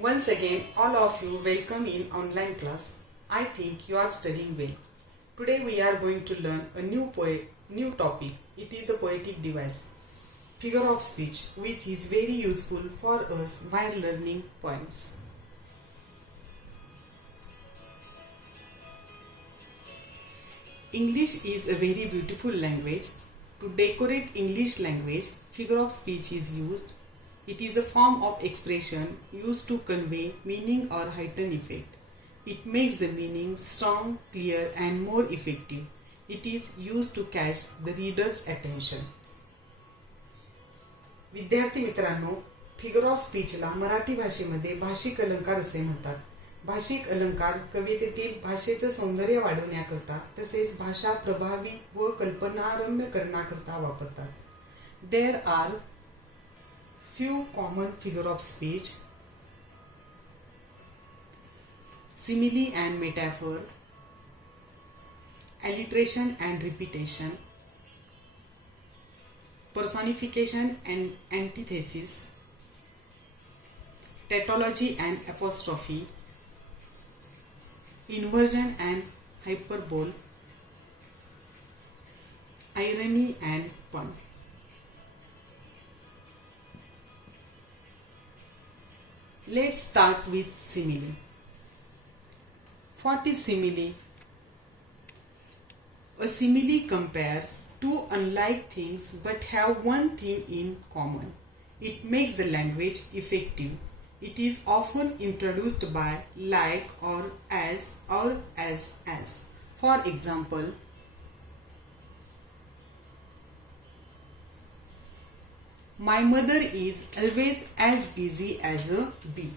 Once again, all of you welcome in online class. I think you are studying well. Today we are going to learn a new topic. It is a poetic device, figure of speech, which is very useful for us while learning poems. English is a very beautiful language. To decorate English language, figure of speech is used. It is a form of expression used to convey meaning or heighten effect. It makes the meaning strong, clear and more effective. It is used to catch the reader's attention. विद्यार्थी मित्रांनो, figure of स्पीचला Marathi भाषेमध्ये भाषिक अलंकार असे म्हणतात. भाषिक अलंकार कवितेतील भाषेचं सौंदर्य वाढवण्याकरता तसेच भाषा प्रभावी व कल्पनारम्य करण्याकरता वापरतात. There are few common figure of speech: simile and metaphor, alliteration and repetition, personification and antithesis, tautology and apostrophe, inversion and hyperbole, irony and pun. Let's start with simile. What is simile? A simile compares two unlike things but have one thing in common. It makes the language effective. It is often introduced by like or as. For example, my mother is always as busy as a bee.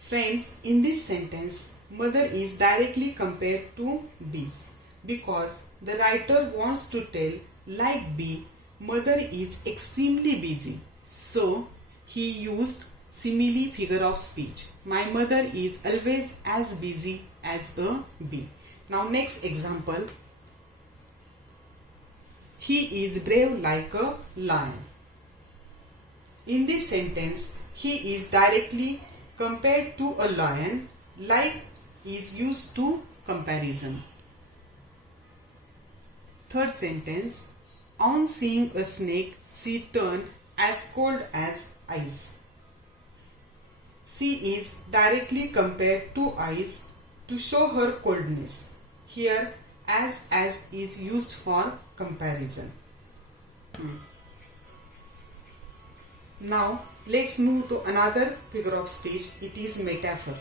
Friends, in this sentence, mother is directly compared to bees because the writer wants to tell, like bee, mother is extremely busy. So, he used simile figure of speech. My mother is always as busy as a bee. Now next example. He is brave like a lion. In this sentence, he is directly compared to a lion. Like is used to comparison. Third sentence. On seeing a snake, she turned as cold as ice. She is directly compared to ice to show her coldness. Here, as is used for comparison. Now, let's move to another figure of speech. It is metaphor.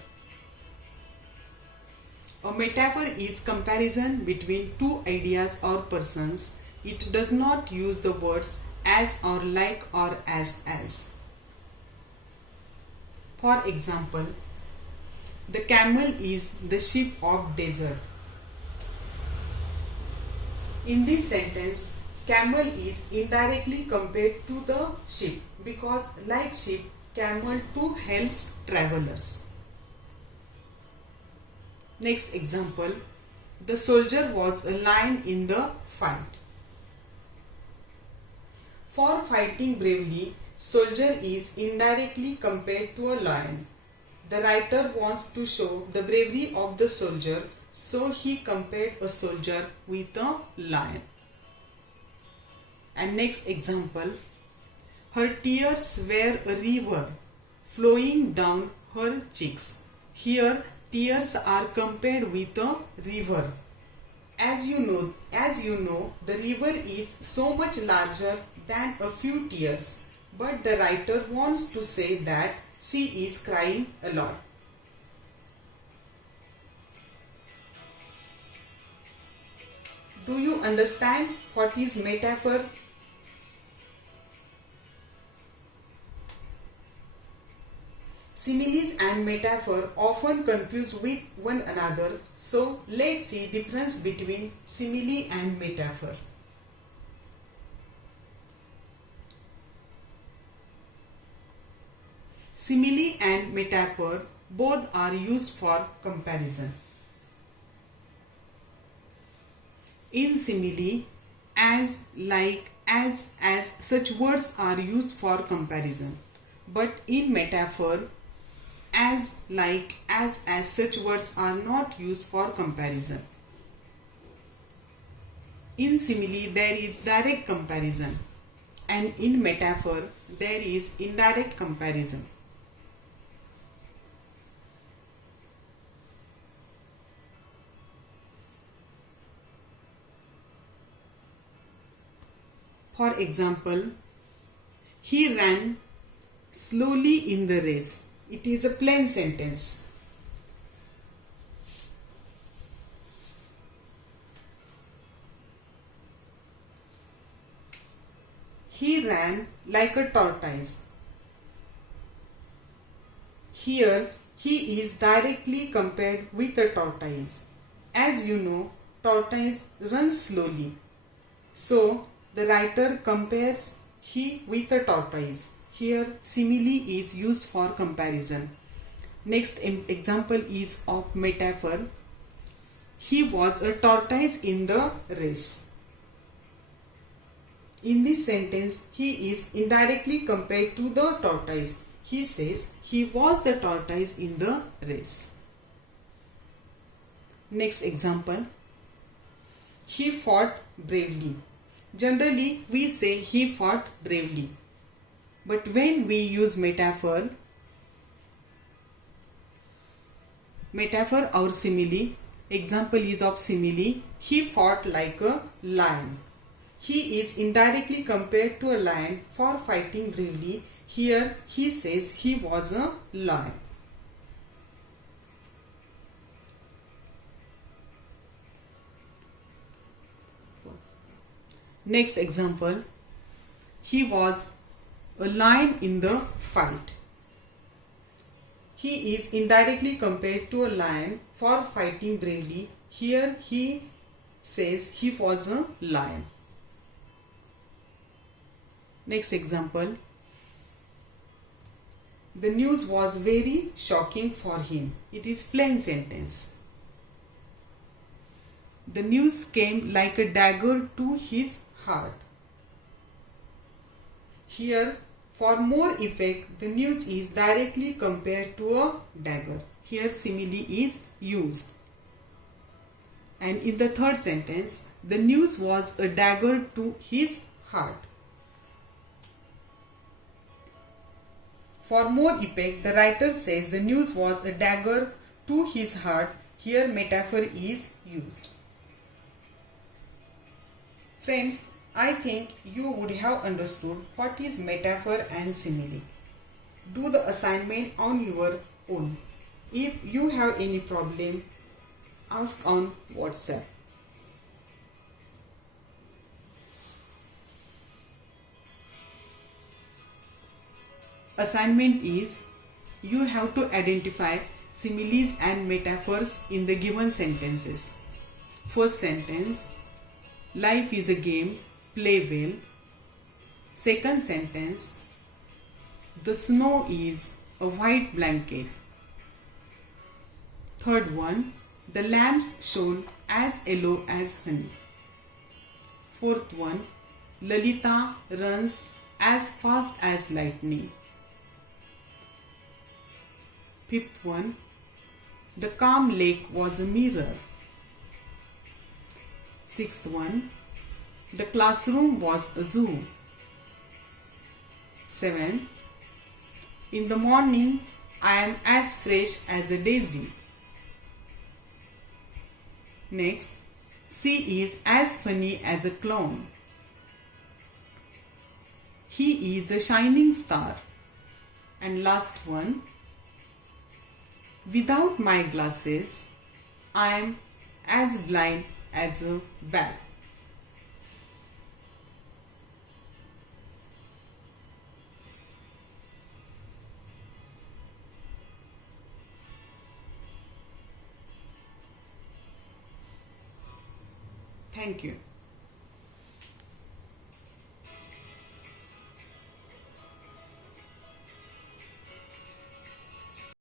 A metaphor is comparison between two ideas or persons. It does not use the words as or like or as. For example, the camel is the sheep of desert. In this sentence, camel is indirectly compared to the sheep because like sheep, camel too helps travelers. Next example, the soldier was a lion in the fight. For fighting bravely, soldier is indirectly compared to a lion. The writer wants to show the bravery of the soldier, so he compared a soldier with a lion. And next example, her tears were a river flowing down her cheeks. Here, tears are compared with a river. As you know, the river is so much larger than a few tears, but the writer wants to say that she is crying a lot. Do you understand what is metaphor? Similes and metaphor often confused with one another, so let's see difference between simile and metaphor. Simile and metaphor both are used for comparison. In simile, as, like as such words are used for comparison. But in metaphor, as, like, as such words are not used for comparison. In simile, there is direct comparison, and in metaphor, there is indirect comparison. For example, he ran slowly in the race. It is a plain sentence. He ran like a tortoise. Here, he is directly compared with a tortoise. As you know, tortoise runs slowly. So, the writer compares he with a tortoise. Here, simile is used for comparison. Next example is of metaphor. He was a tortoise in the race. In this sentence, he is indirectly compared to the tortoise. He says he was the tortoise in the race. Next example. He fought bravely. Generally, we say he fought bravely. But when we use metaphor or simile, example is of simile, he fought like a lion. He is indirectly compared to a lion for fighting bravely. Here he says he was a lion. Next example, he was a lion in the fight. He is indirectly compared to a lion for fighting bravely. Here he says he was a lion. Next example, the news was very shocking for him. It is plain sentence. The news came like a dagger to his heart. Here, for more effect, the news is directly compared to a dagger. Here, simile is used. And in the third sentence, the news was a dagger to his heart. For more effect, the writer says the news was a dagger to his heart. Here, metaphor is used. Friends, I think you would have understood what is metaphor and simile. Do the assignment on your own. If you have any problem, ask on WhatsApp. Assignment is, you have to identify similes and metaphors in the given sentences. First sentence, life is a game, play well. Second sentence, the snow is a white blanket. Third one, the lamps shone as yellow as honey. Fourth one, Lalita runs as fast as lightning. Fifth one, the calm lake was a mirror. Sixth one, the classroom was a zoo. 7. In the morning, I am as fresh as a daisy. Next, she is as funny as a clown. He is a shining star. And last one, without my glasses, I am as blind as a bat. Thank you.